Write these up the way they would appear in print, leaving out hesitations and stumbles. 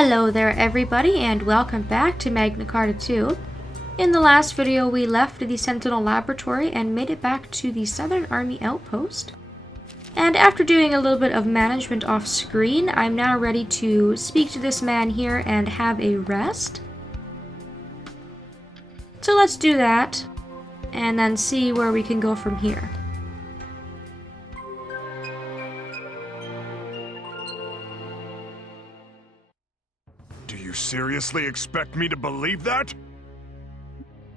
Hello there everybody, and welcome back to Magna Carta 2. In the last video we left the Sentinel Laboratory and made it back to the Southern Army Outpost. And after doing a little bit of management off screen, I'm now ready to speak to this man here and have a rest. So let's do that, and then see where we can go from here. Do you seriously expect me to believe that?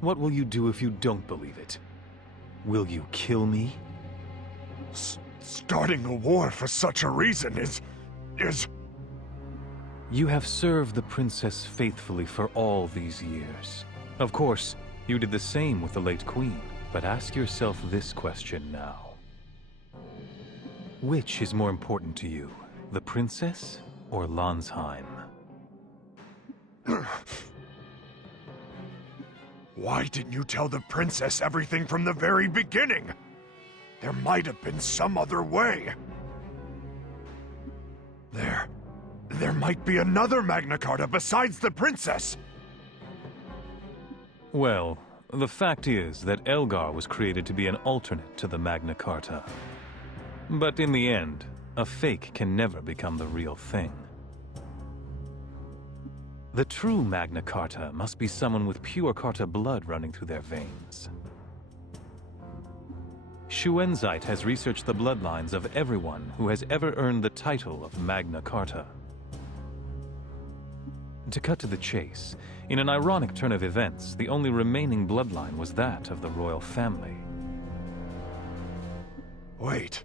What will you do if you don't believe it? Will you kill me? Starting a war for such a reason is... You have served the princess faithfully for all these years. Of course, you did the same with the late queen, but ask yourself this question now. Which is more important to you, the princess or Landsheim? Why didn't you tell the princess everything from the very beginning? There might have been some other way. There might be another Magna Carta besides the princess. Well, the fact is that Elgar was created to be an alternate to the Magna Carta. But in the end, a fake can never become the real thing. The true Magna Carta must be someone with pure Carta blood running through their veins. Schuenzeit has researched the bloodlines of everyone who has ever earned the title of Magna Carta. To cut to the chase, in an ironic turn of events, the only remaining bloodline was that of the royal family. Wait,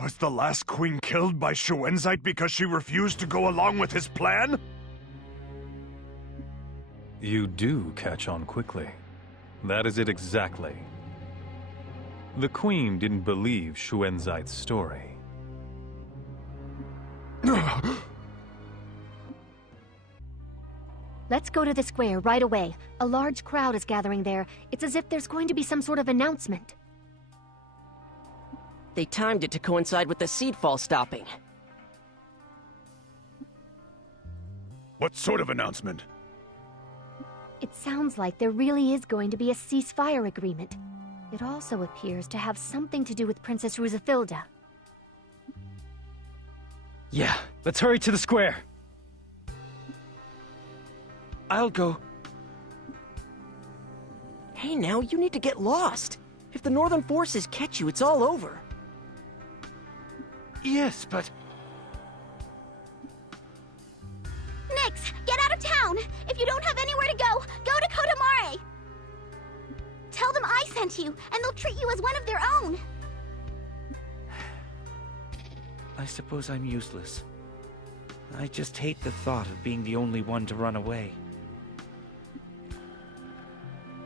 was the last queen killed by Schuenzeit because she refused to go along with his plan? You do catch on quickly. That is it exactly. The Queen didn't believe Schuenzeit's story. Let's go to the square right away. A large crowd is gathering there. It's as if there's going to be some sort of announcement. They timed it to coincide with the seedfall stopping. What sort of announcement? It sounds like there really is going to be a ceasefire agreement. It also appears to have something to do with Princess Rusafilda. Yeah, let's hurry to the square. I'll go. Hey now, you need to get lost. If the Northern forces catch you, it's all over. Yes, but... Nix, get out of town! If you don't have anywhere to go, go to Cota Mare! Tell them I sent you, and they'll treat you as one of their own! I suppose I'm useless. I just hate the thought of being the only one to run away.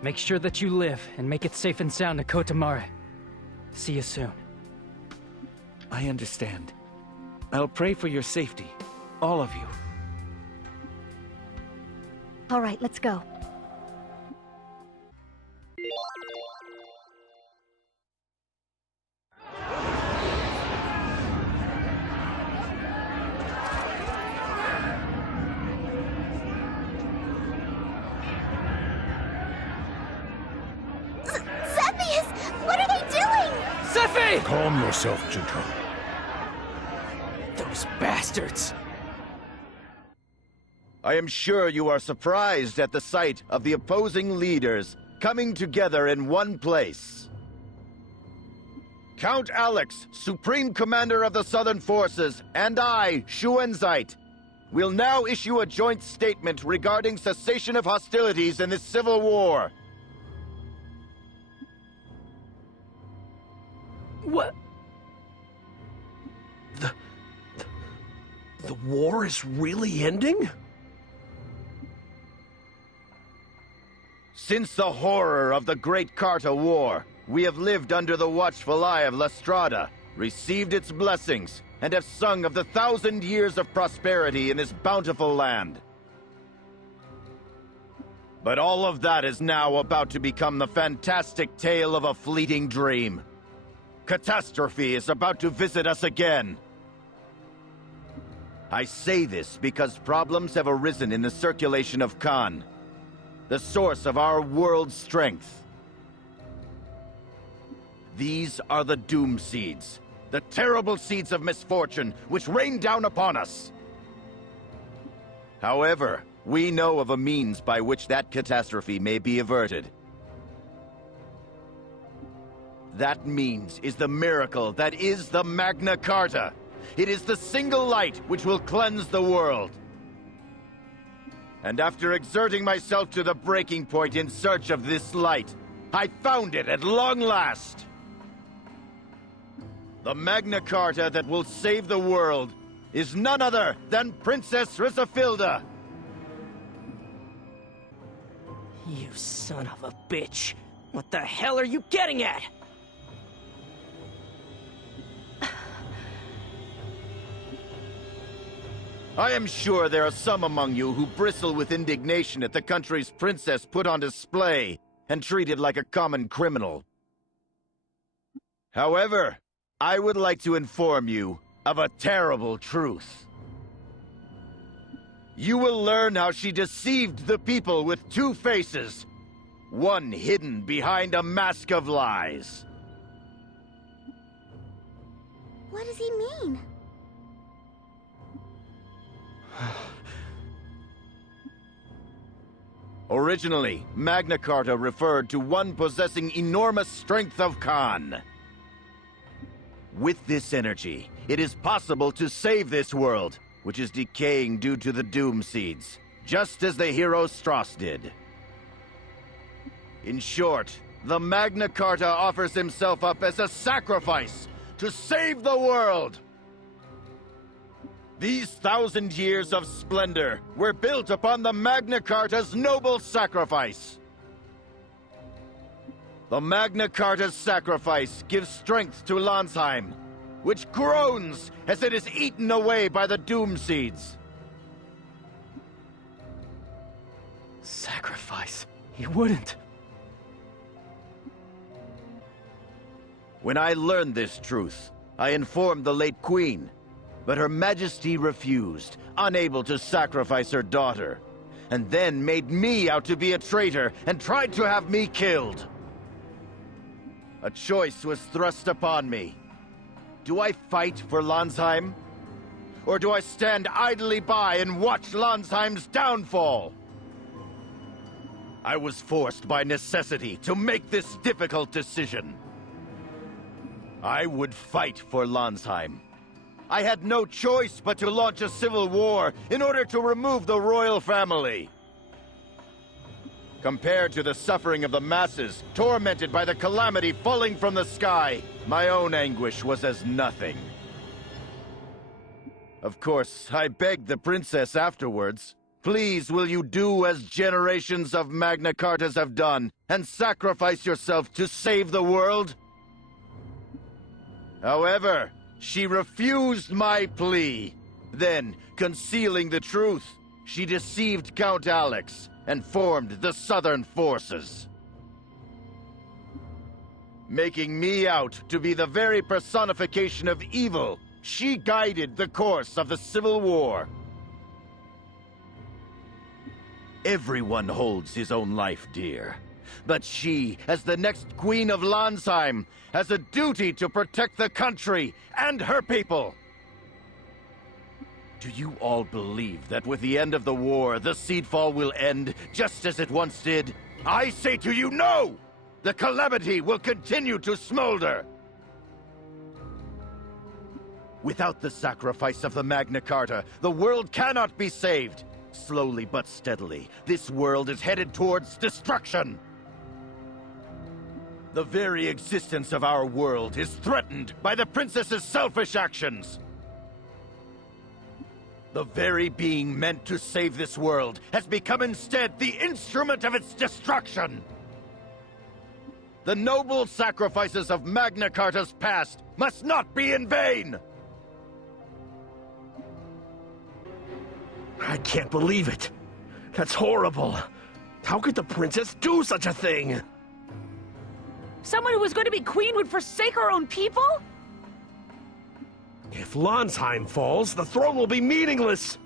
Make sure that you live, and make it safe and sound to Cota Mare. See you soon. I understand. I'll pray for your safety. All of you. All right, let's go. Zephie, what are they doing? Zephie! Calm yourself, Jinko. Those bastards! I am sure you are surprised at the sight of the opposing leaders coming together in one place. Count Alex, Supreme Commander of the Southern Forces, and I, Schuenzeit, will now issue a joint statement regarding cessation of hostilities in this civil war. What? The war is really ending? Since the horror of the Great Carta War, we have lived under the watchful eye of La Strada, received its blessings, and have sung of the 1,000 years of prosperity in this bountiful land. But all of that is now about to become the fantastic tale of a fleeting dream. Catastrophe is about to visit us again. I say this because problems have arisen in the circulation of Khan, the source of our world's strength. These are the Doom Seeds, the terrible seeds of misfortune which rain down upon us. However, we know of a means by which that catastrophe may be averted. That means is the miracle that is the Magna Carta. It is the single light which will cleanse the world. And after exerting myself to the breaking point in search of this light, I found it at long last. The Magna Carta that will save the world is none other than Princess Rizafilda. You son of a bitch. What the hell are you getting at? I am sure there are some among you who bristle with indignation at the country's princess put on display and treated like a common criminal. However, I would like to inform you of a terrible truth. You will learn how she deceived the people with two faces, one hidden behind a mask of lies. What does he mean? Originally, Magna Carta referred to one possessing enormous strength of Khan. With this energy, it is possible to save this world, which is decaying due to the Doom Seeds, just as the hero Strauss did. In short, the Magna Carta offers himself up as a sacrifice to save the world. These 1,000 years of splendor were built upon the Magna Carta's noble sacrifice. The Magna Carta's sacrifice gives strength to Landsheim, which groans as it is eaten away by the Doom Seeds. Sacrifice? He wouldn't. When I learned this truth, I informed the late Queen, but Her Majesty refused, unable to sacrifice her daughter, and then made me out to be a traitor and tried to have me killed. A choice was thrust upon me. Do I fight for Landsheim? Or do I stand idly by and watch Landsheim's downfall? I was forced by necessity to make this difficult decision. I would fight for Landsheim. I had no choice but to launch a civil war in order to remove the royal family. Compared to the suffering of the masses, tormented by the calamity falling from the sky, my own anguish was as nothing. Of course, I begged the princess afterwards, please will you do as generations of Magna Cartas have done, and sacrifice yourself to save the world? However, she refused my plea. Then, concealing the truth, she deceived Count Alex and formed the Southern Forces. Making me out to be the very personification of evil, she guided the course of the Civil War. Everyone holds his own life dear. But she, as the next Queen of Landsheim, has a duty to protect the country and her people. Do you all believe that with the end of the war, the Seedfall will end just as it once did? I say to you, no! The calamity will continue to smolder! Without the sacrifice of the Magna Carta, the world cannot be saved. Slowly but steadily, this world is headed towards destruction. The very existence of our world is threatened by the princess's selfish actions. The very being meant to save this world has become instead the instrument of its destruction. The noble sacrifices of Magna Carta's past must not be in vain! I can't believe it. That's horrible. How could the princess do such a thing? Someone who was going to be queen would forsake her own people? If Landsheim falls, the throne will be meaningless!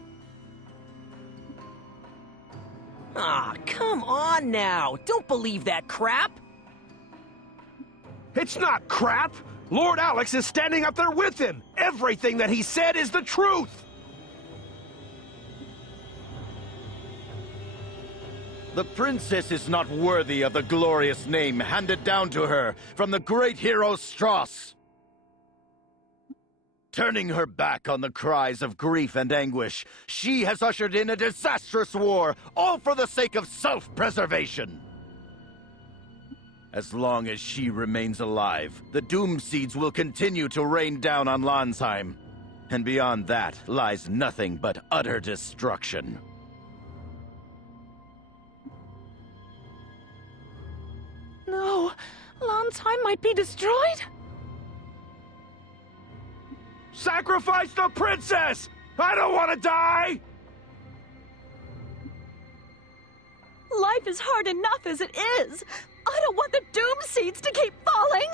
Ah, come on now! Don't believe that crap! It's not crap! Lord Alex is standing up there with him! Everything that he said is the truth! The princess is not worthy of the glorious name handed down to her from the great hero Strauss. Turning her back on the cries of grief and anguish, she has ushered in a disastrous war, all for the sake of self-preservation. As long as she remains alive, the Doom Seeds will continue to rain down on Landsheim. And beyond that lies nothing but utter destruction. No, Landsheim might be destroyed? Sacrifice the princess! I don't want to die! Life is hard enough as it is! I don't want the Doom Seeds to keep falling!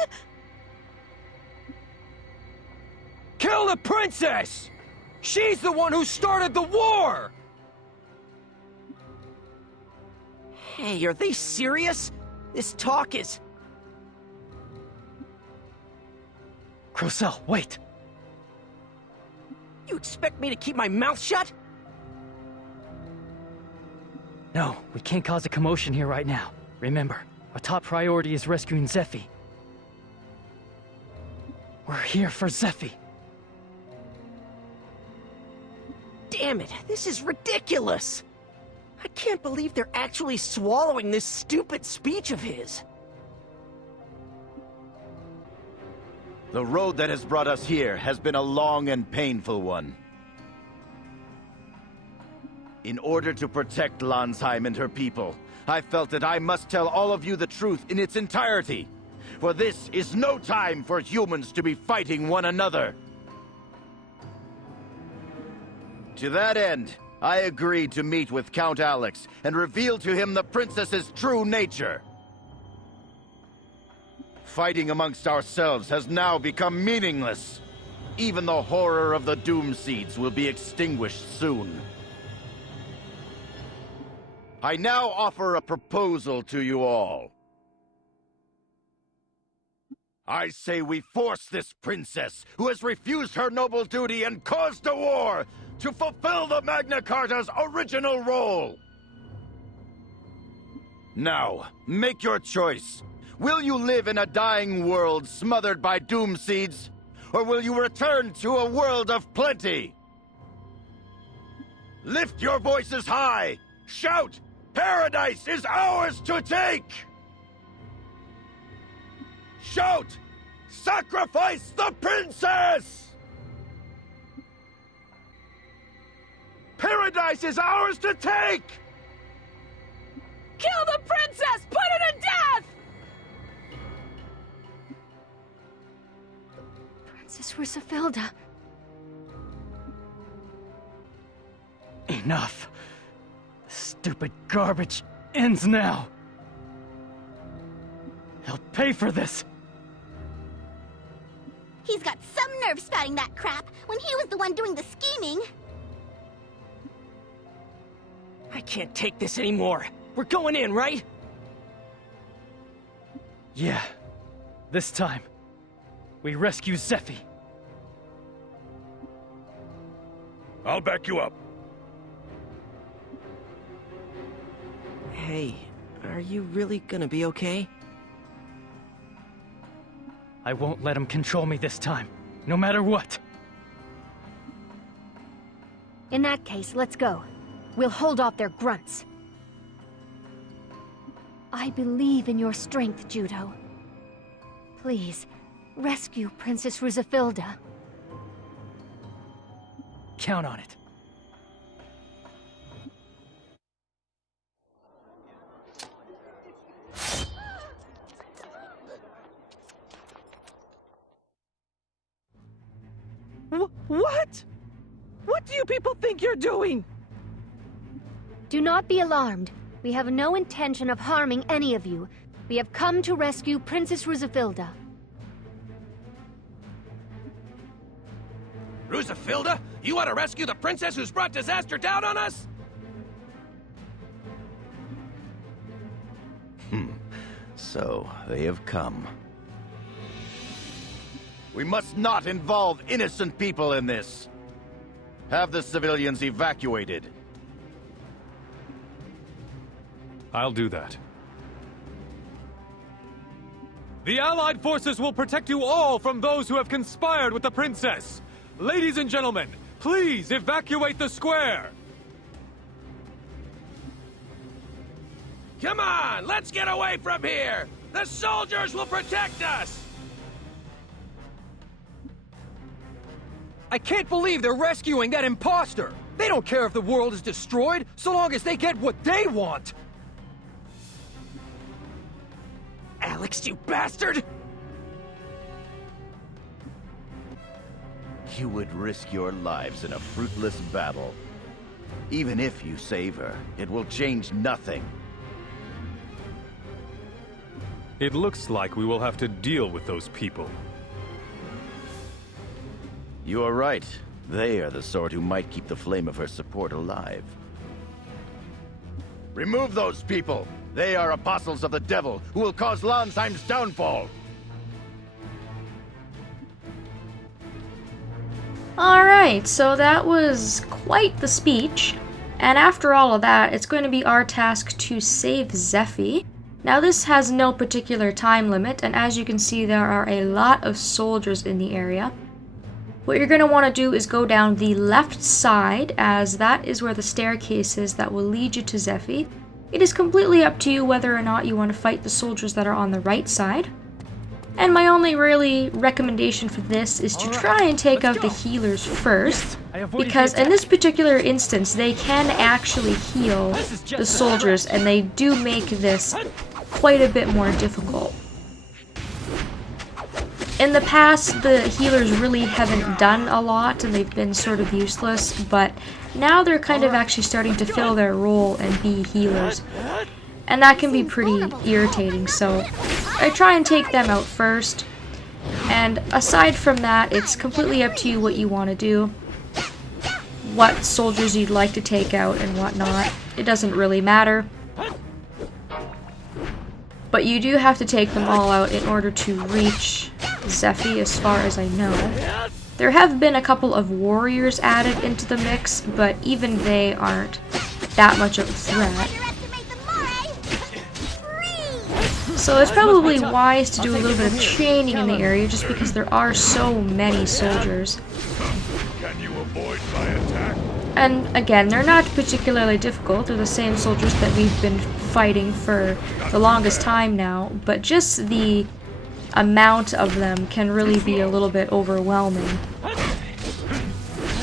Kill the princess! She's the one who started the war! Hey, are they serious? This talk is... Crocell, wait! You expect me to keep my mouth shut? No, we can't cause a commotion here right now. Remember, our top priority is rescuing Zephie. We're here for Zephie. Damn it, this is ridiculous! I can't believe they're actually swallowing this stupid speech of his. The road that has brought us here has been a long and painful one. In order to protect Landsheim and her people, I felt that I must tell all of you the truth in its entirety. For this is no time for humans to be fighting one another. To that end, I agreed to meet with Count Alex and reveal to him the princess's true nature. Fighting amongst ourselves has now become meaningless. Even the horror of the Doom Seeds will be extinguished soon. I now offer a proposal to you all. I say we force this princess, who has refused her noble duty and caused a war, to fulfill the Magna Carta's original role. Now, make your choice. Will you live in a dying world smothered by Doom Seeds, or will you return to a world of plenty? Lift your voices high! Shout! Paradise is ours to take! Shout! Sacrifice the princess! Paradise is ours to take! Kill the princess! Put her to death! Princess Rusafilda. Enough. This stupid garbage ends now. He'll pay for this. He's got some nerve spouting that crap when he was the one doing the scheming. I can't take this anymore. We're going in, right? Yeah. This time, we rescue Zephie. I'll back you up. Hey, are you really gonna be okay? I won't let him control me this time, no matter what. In that case, let's go. We'll hold off their grunts. I believe in your strength, Judo. Please, rescue Princess Rusafilda. Count on it. What? What do you people think you're doing? Do not be alarmed. We have no intention of harming any of you. We have come to rescue Princess Rusafilda. Drusifilda, you want to rescue the princess who's brought disaster down on us? So, they have come. We must not involve innocent people in this. Have the civilians evacuated. I'll do that. The Allied forces will protect you all from those who have conspired with the princess. Ladies and gentlemen, please evacuate the square. Come on, let's get away from here! The soldiers will protect us! I can't believe they're rescuing that imposter! They don't care if the world is destroyed, so long as they get what they want! Alex, you bastard! You would risk your lives in a fruitless battle. Even if you save her, it will change nothing. It looks like we will have to deal with those people. You are right. They are the sort who might keep the flame of her support alive. Remove those people! They are apostles of the devil who will cause Lansheim's downfall! Alright, so that was quite the speech. And after all of that, it's going to be our task to save Zephie. Now this has no particular time limit, and as you can see there are a lot of soldiers in the area. What you're going to want to do is go down the left side, as that is where the staircase is that will lead you to Zephie. It is completely up to you whether or not you want to fight the soldiers that are on the right side. And my only really recommendation for this is to try and take out the healers first, because in this particular instance they can actually heal the soldiers, and they do make this quite a bit more difficult. In the past, the healers really haven't done a lot and they've been sort of useless, but now they're kind of actually starting to fill their role and be healers. And that can be pretty irritating, so I try and take them out first. And aside from that, it's completely up to you what you want to do. What soldiers you'd like to take out and what not. It doesn't really matter. But you do have to take them all out in order to reach Zephie, as far as I know. There have been a couple of warriors added into the mix, but even they aren't that much of a threat. So it's probably wise to do a little bit of training in the area, just because there are so many soldiers. Can you avoid my attack? And again, they're not particularly difficult. They're the same soldiers that we've been fighting for the longest time now, but just the amount of them can really be a little bit overwhelming.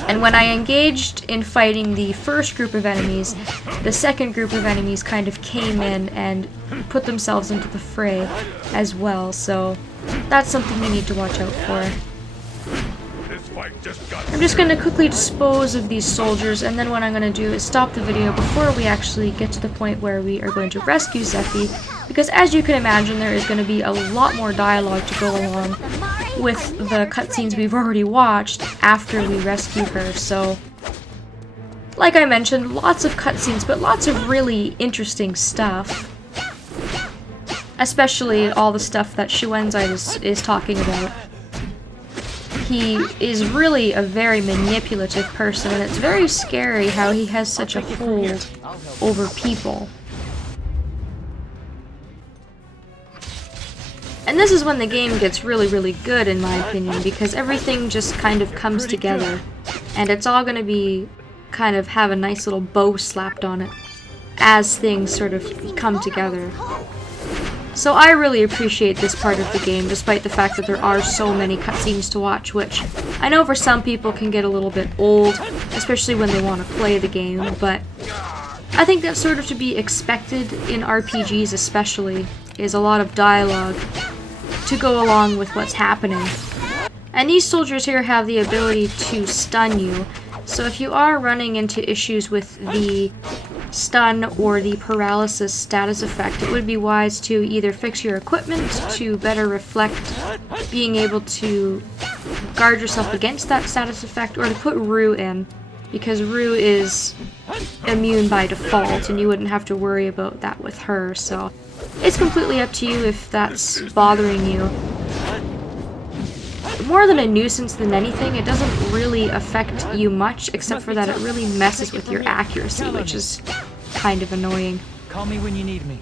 And when I engaged in fighting the first group of enemies, the second group of enemies kind of came in and put themselves into the fray as well, so that's something you need to watch out for. I'm just going to quickly dispose of these soldiers, and then what I'm going to do is stop the video before we actually get to the point where we are going to rescue Zephie, because as you can imagine there is going to be a lot more dialogue to go along with the cutscenes we've already watched after we rescue her. So, like I mentioned, lots of cutscenes, but lots of really interesting stuff. Especially all the stuff that Shuenzai is talking about. He is really a very manipulative person, and it's very scary how he has such a hold over people. And this is when the game gets really, really good, in my opinion, because everything just kind of comes together. And it's all going to be kind of have a nice little bow slapped on it as things sort of come together. So I really appreciate this part of the game, despite the fact that there are so many cutscenes to watch, which I know for some people can get a little bit old, especially when they want to play the game, but I think that's sort of to be expected in RPGs especially, is a lot of dialogue to go along with what's happening. And these soldiers here have the ability to stun you, so if you are running into issues with the stun or the paralysis status effect, it would be wise to either fix your equipment to better reflect being able to guard yourself against that status effect, or to put Rue in, because Rue is immune by default, and you wouldn't have to worry about that with her, so it's completely up to you if that's bothering you. More than a nuisance than anything, it doesn't really affect you much, except for that it really messes with your accuracy, which is kind of annoying. Call me when you need me.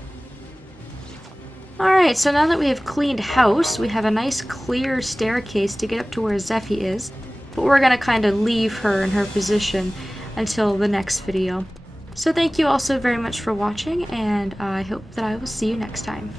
Alright, so now that we have cleaned house, we have a nice clear staircase to get up to where Zephie is, but we're gonna kind of leave her in her position until the next video. So thank you all so very much for watching, and I hope that I will see you next time.